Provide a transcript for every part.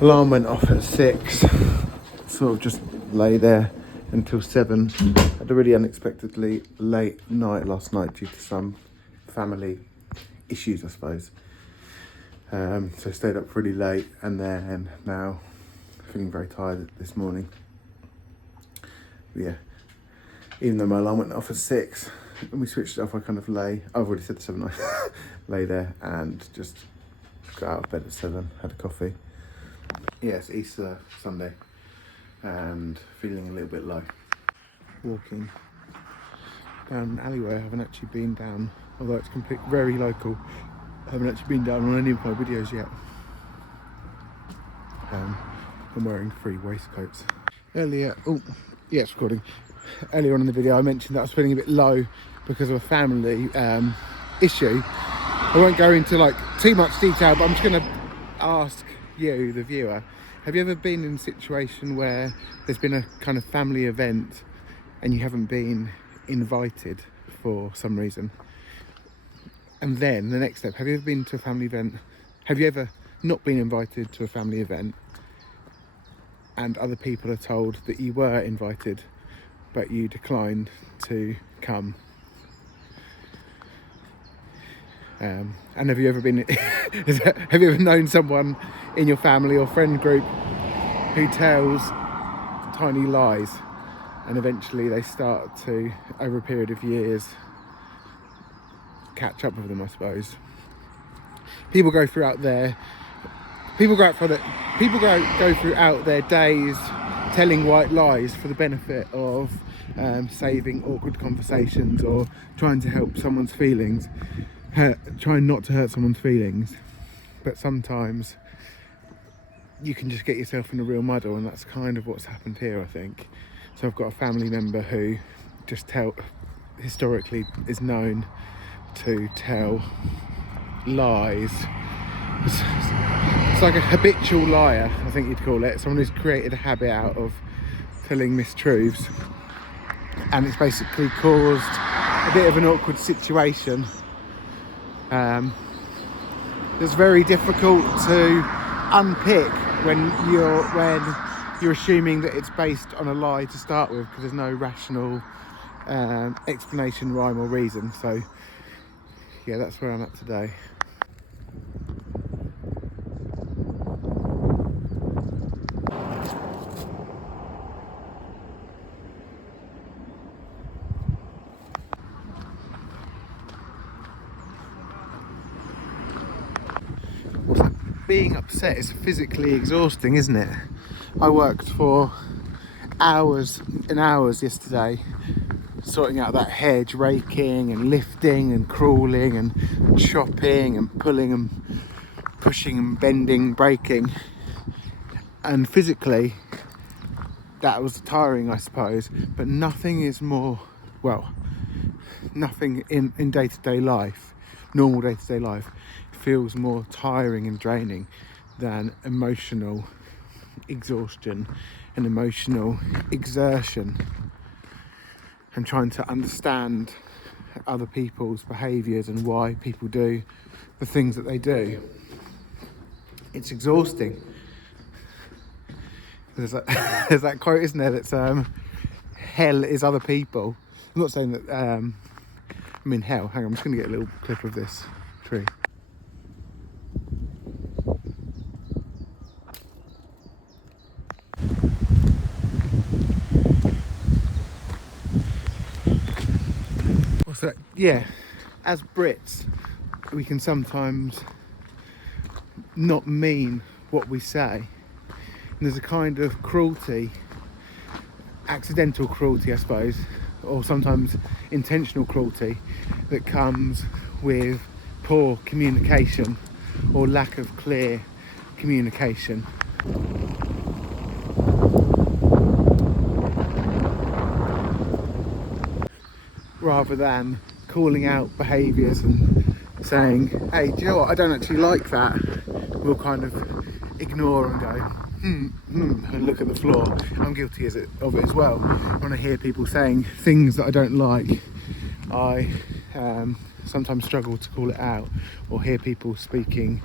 Alarm went off at 6. Sort of just lay there until 7. Had a really unexpectedly late night last night due to some family issues, I suppose. So stayed up really late, and then now feeling very tired this morning. But yeah, even though my alarm went off at 6 and we switched it off, I kind of I've already said 7, I lay there and just got out of bed at 7, had a coffee. Yes, Easter Sunday, and feeling a little bit low. Walking down an alleyway I haven't actually been down, although it's very local. I haven't actually been down on any of my videos yet. I'm wearing 3 waistcoats. Earlier, it's recording. Earlier on in the video I mentioned that I was feeling a bit low because of a family issue. I won't go into too much detail, but I'm just going to ask you, the viewer, have you ever been in a situation where there's been a kind of family event and you haven't been invited for some reason? And then the next step, have you ever been to a family event? Have you ever not been invited to a family event and other people are told that you were invited but you declined to come? And have you ever been have you ever known someone in your family or friend group who tells tiny lies and eventually they start to, over a period of years, catch up with them, I suppose? People go throughout their days telling white lies for the benefit of saving awkward conversations or trying to help someone's feelings, trying not to hurt someone's feelings. But sometimes you can just get yourself in a real muddle, and that's kind of what's happened here, I think. So I've got a family member who historically is known to tell lies. It's like a habitual liar, I think you'd call it. Someone who's created a habit out of telling mistruths, and it's basically caused a bit of an awkward situation. It's very difficult to unpick when you're assuming that it's based on a lie to start with, because there's no rational explanation, rhyme or reason. So yeah, that's where I'm at today. Being upset is physically exhausting, isn't it? I worked for hours and hours yesterday sorting out that hedge, raking and lifting and crawling and chopping and pulling and pushing and bending, breaking, and physically that was tiring, I suppose. But nothing is more, nothing in day-to-day life, normal day-to-day life, feels more tiring and draining than emotional exhaustion and emotional exertion, and trying to understand other people's behaviours and why people do the things that they do. It's exhausting. There's that quote, isn't there, that's hell is other people. I'm not saying that I'm in hell. Hang on, I'm just going to get a little clip of this tree. So yeah, as Brits, we can sometimes not mean what we say, and there's a kind of cruelty, accidental cruelty, I suppose, or sometimes intentional cruelty, that comes with poor communication or lack of clear communication. Rather than calling out behaviours and saying, hey, do you know what, I don't actually like that, we'll kind of ignore and go, and look at the floor. I'm guilty of it as well. When I hear people saying things that I don't like, I sometimes struggle to call it out, or hear people speaking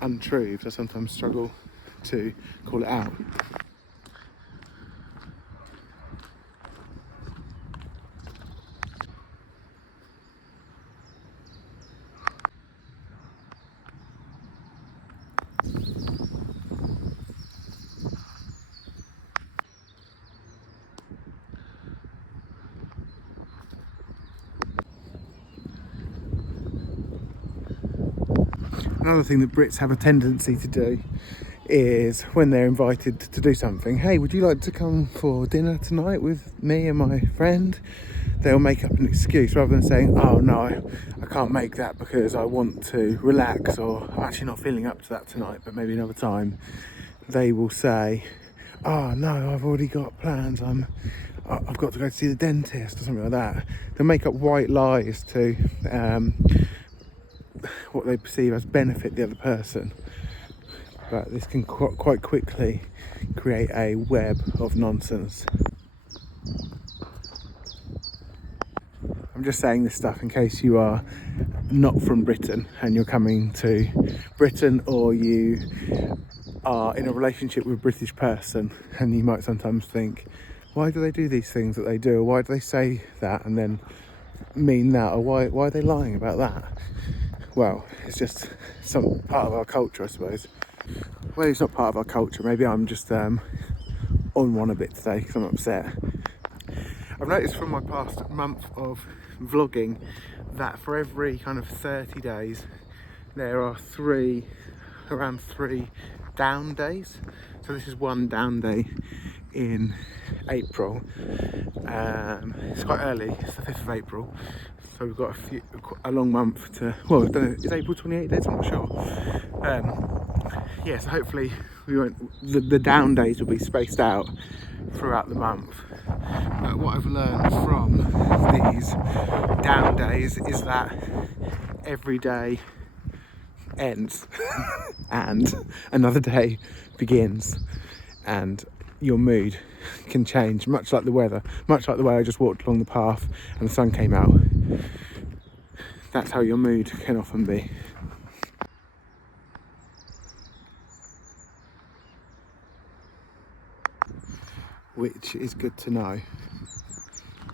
untruths. I sometimes struggle to call it out. Another thing that Brits have a tendency to do is when they're invited to do something, hey, would you like to come for dinner tonight with me and my friend? They'll make up an excuse rather than saying, oh no, I can't make that because I want to relax, or I'm actually not feeling up to that tonight, but maybe another time. They will say, oh no, I've already got plans, I've got to go to see the dentist or something like that. They'll make up white lies to what they perceive as benefit the other person, but this can quite quickly create a web of nonsense. I'm just saying this stuff in case you are not from Britain and you're coming to Britain, or you are in a relationship with a British person and you might sometimes think, why do they do these things that they do, or why do they say that and then mean that, or why are they lying about that? Well, it's just some part of our culture, I suppose. Well, it's not part of our culture. Maybe I'm just on one a bit today because I'm upset. I've noticed from my past month of vlogging that for every kind of 30 days there are around three down days. So this is one down day in April. It's quite early, it's the 5th of April. So we've got a long month to, well, I don't know, is April 28 days? I'm not sure. Yeah, so hopefully the down days will be spaced out throughout the month. But what I've learned from these down days is that every day ends and another day begins, and your mood can change, much like the weather, much like the way I just walked along the path and the sun came out. That's how your mood can often be. Which is good to know.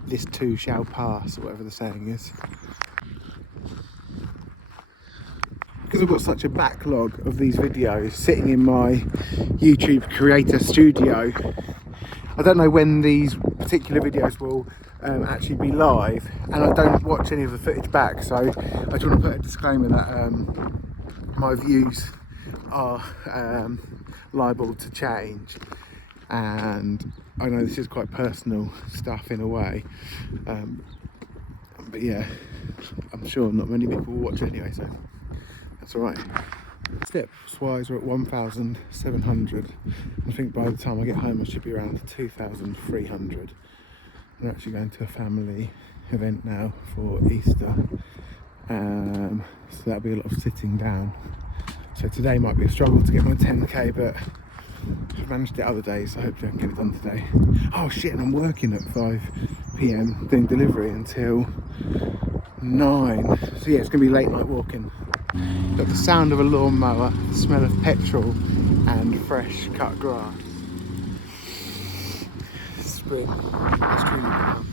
This too shall pass, or whatever the saying is. Because I've got such a backlog of these videos sitting in my YouTube creator studio, I don't know when these particular videos will actually be live, and I don't watch any of the footage back, so I just want to put a disclaimer that my views are liable to change, and I know this is quite personal stuff in a way, but yeah, I'm sure not many people will watch it anyway, so that's alright. Steps wise, we're at 1,700. I think by the time I get home I should be around 2,300. We're actually going to a family event now for Easter, so that'll be a lot of sitting down. So today might be a struggle to get my 10k, but I've managed it other days, so hopefully I can get it done today. Oh shit, and I'm working at 5 PM doing delivery until 9, so yeah, it's gonna be late night walking. Got the sound of a lawnmower, the smell of petrol and fresh cut grass. Spring, it's truly begun.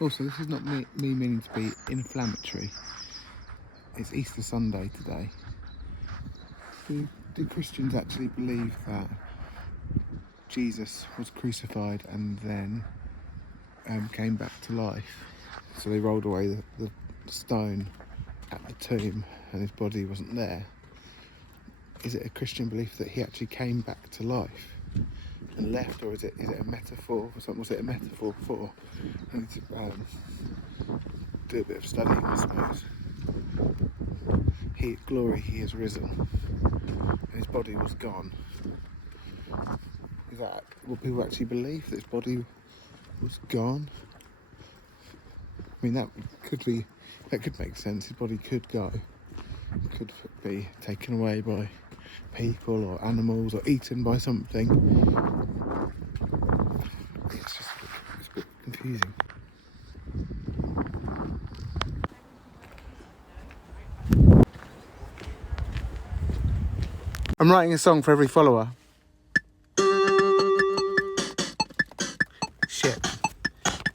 Also, this is not me meaning to be inflammatory. It's Easter Sunday today. Do Christians actually believe that Jesus was crucified and then came back to life? So they rolled away the stone at the tomb and his body wasn't there. Is it a Christian belief that he actually came back to life and left, or is it a metaphor for something? Was it a metaphor for? I need to do a bit of studying, I suppose. Glory, he is risen, and his body was gone. Is that what people actually believe, that his body was gone? I mean, that could make sense. His body could go, could be taken away by people or animals or eaten by something. It's just it's a bit confusing. I'm writing a song for every follower. Shit.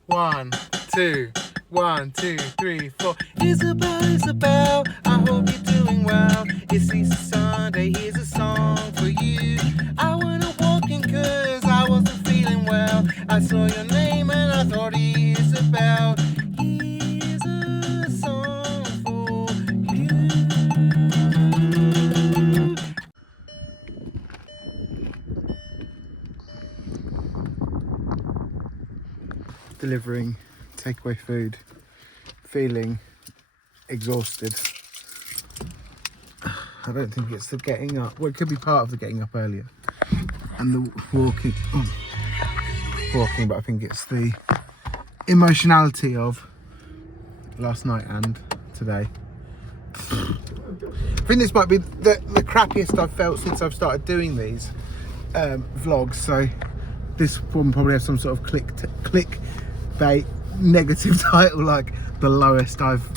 1, 2, 1, 2, 3, 4. Isabel, Isabel, I hope you're doing well. It's Easter Sunday, here's a song for you. I went a walking cause I wasn't feeling well. I saw your name and I thought, Isabel, here's a song for you. Delivering takeaway food, feeling exhausted. I don't think it's the getting up. Well, it could be part of the getting up earlier and the walking, but I think it's the emotionality of last night and today. I think this might be the crappiest I've felt since I've started doing these vlogs. So this one probably has some sort of clickbait negative title, like the lowest I've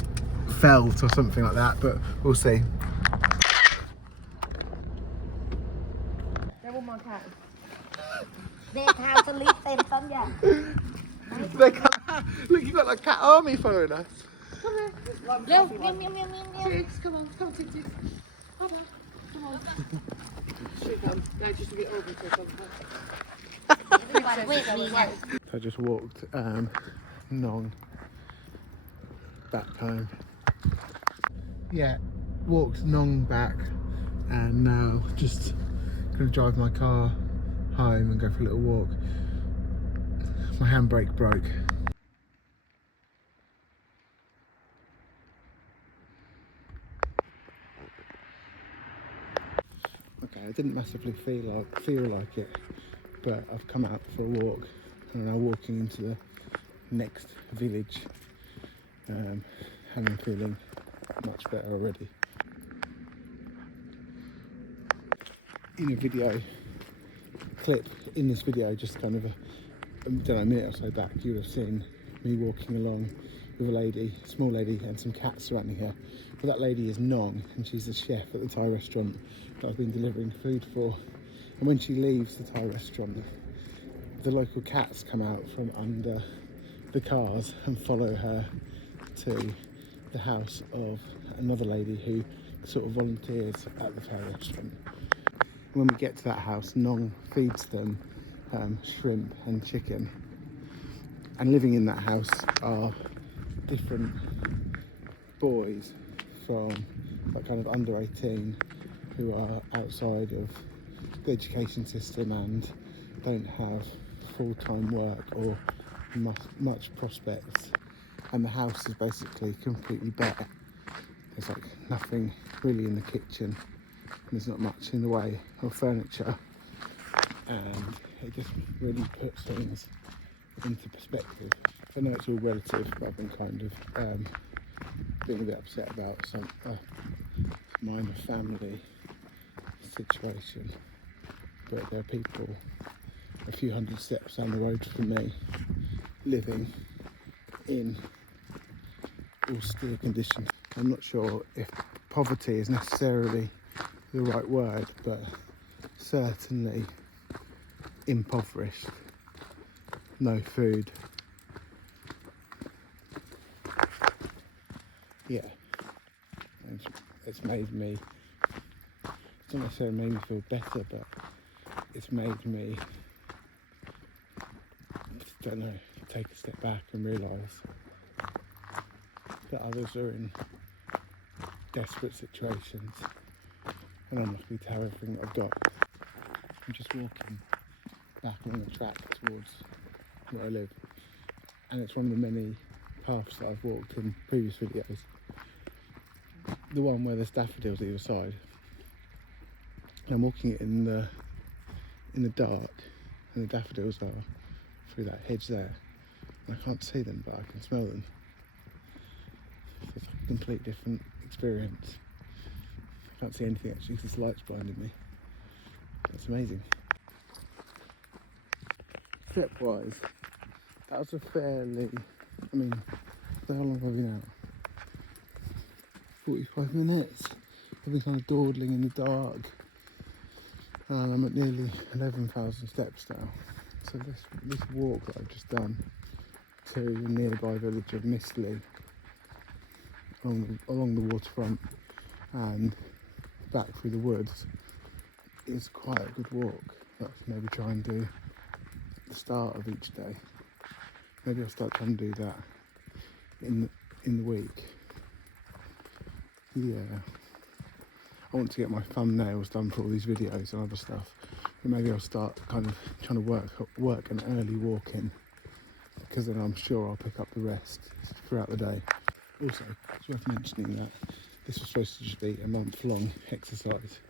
felt or something like that, but we'll see. Look, you've got like cat army following us. Come here. Yeah, meow, meow, meow, meow. Tiggs, come on, Tiggs. Come on. She comes. Now just a bit over to something. I just walked Nong back home. Yeah, walked Nong back, and now just gonna drive my car home and go for a little walk. My handbrake broke. Okay, I didn't massively feel like it, but I've come out for a walk and I'm now walking into the next village, and I'm feeling much better already. In a video clip, in this video, just kind of a minute or so back, you would have seen me walking along with a lady, a small lady, and some cats surrounding her. But that lady is Nong, and she's the chef at the Thai restaurant that I've been delivering food for. And when she leaves the Thai restaurant, the local cats come out from under the cars and follow her to the house of another lady who sort of volunteers at the Thai restaurant. When we get to that house, Nong feeds them shrimp and chicken. And living in that house are different boys from like kind of under 18 who are outside of the education system and don't have full-time work or much prospects. And the house is basically completely bare. There's like nothing really in the kitchen. There's not much in the way of furniture, and it just really puts things into perspective. I know it's all relative, but I've been kind of being a bit upset about some minor family situation, but there are people a few hundred steps down the road from me living in austere conditions. I'm not sure if poverty is necessarily the right word, but certainly impoverished. No food. Yeah, it's made me, it's not necessarily made me feel better, but it's made me, I don't know, take a step back and realise that others are in desperate situations, and I'm lucky to have everything that I've got. I'm just walking back along the track towards where I live, and it's one of the many paths that I've walked in previous videos. The one where there's daffodils either side. And I'm walking it in the dark, and the daffodils are through that hedge there. And I can't see them, but I can smell them. So it's a complete different experience. can't see anything actually because this light's blinding me. That's amazing. Step-wise, that was a fairly, I mean, how long have I been out? 45 minutes. I've been kind of dawdling in the dark. And I'm at nearly 11,000 steps now. So this walk that I've just done to the nearby village of Mistley along the waterfront and back through the woods is quite a good walk that I can maybe try and do at the start of each day. Maybe I'll start trying to do that in the week. Yeah. I want to get my thumbnails done for all these videos and other stuff. But maybe I'll start kind of trying to work an early walk in, because then I'm sure I'll pick up the rest throughout the day. Also, it's worth mentioning that this was supposed to just be a month-long exercise,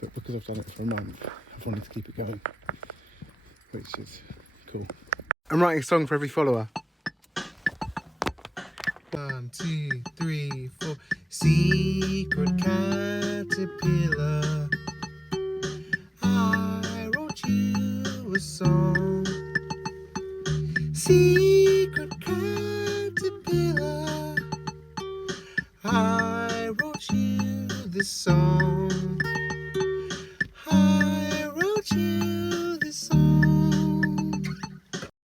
but because I've done it for a month, I've wanted to keep it going, which is cool. I'm writing a song for every follower. 1, 2, 3, 4. Secret caterpillar, I wrote you a song. Secret caterpillar, I wrote you this song.